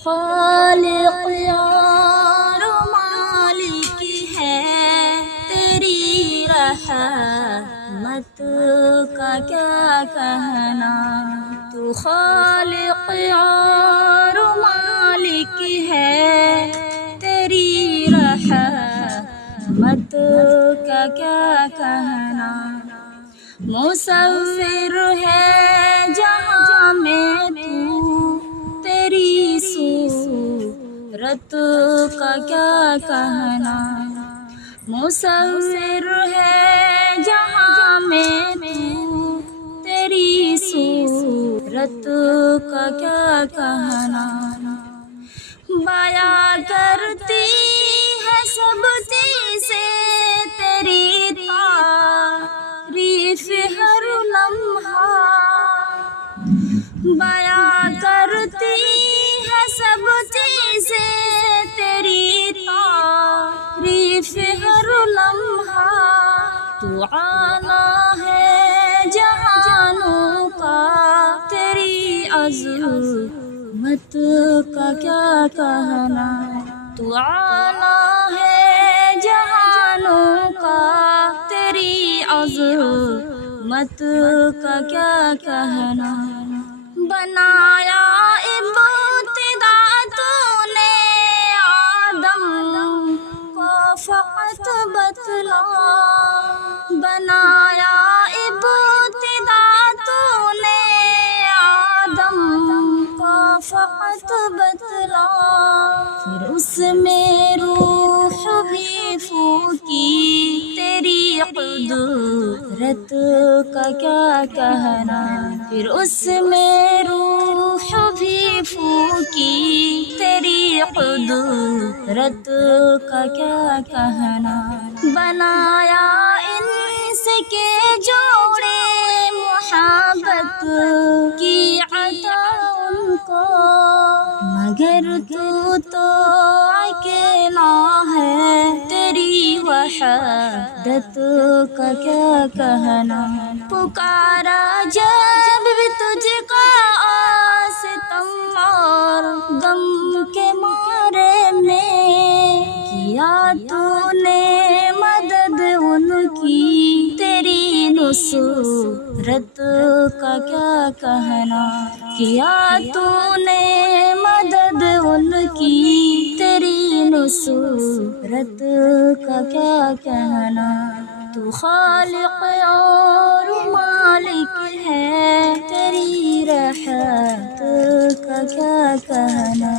خالق اور مالک ہے، تیری رحمت کا کیا کہنا۔ تو خالق اور مالک ہے، تیری رحمت کا کیا کہنا۔ مصور ہے جہاں میں تو، تیری صورت کا کیا کہنا۔ مصور ہے جہاں میں تو، تیری صورت کا کیا کہنا۔ بیاں کرتی ہے سب چیزیں تیری تعریف ہر لمحہ، بیاں کرتی ہے سب چیزیں تیری تعریف ہر لمحہ۔ تو اعلیٰ ہے جہانوں کا، تیری عظمت کا کیا کہنا۔ تو اعلیٰ ہے جہانوں کا، تیری عظمت کا کیا کہنا۔ بنایا ابتدا تو نے آدم کو فقط بتلا، بنایا ابتدا تو نے آدم کو فقط بتلا۔ پھر اس میں روح بھی پھونکی، تیری قدرت کا کیا کہنا۔ پھر اس میں روح بھی پھونکی، تیری قدرت کا کیا کہنا۔ بنایا انس کے جوڑے، محبت کی عطا ان کو، مگر تو اکیلا ہے، تیری وحدت کا کیا کہنا۔ پکارا جب بھی تجھ کا ستم اور غم کے مارے میں، کیا تو نے مدد ان کی، تیری نصرت کا کیا کہنا۔ کیا تو نے مدد ان کی، تیری نصرت کا کیا کہنا۔ تو خالق اور مالک ہے، تیری رحمت کا کیا کہنا۔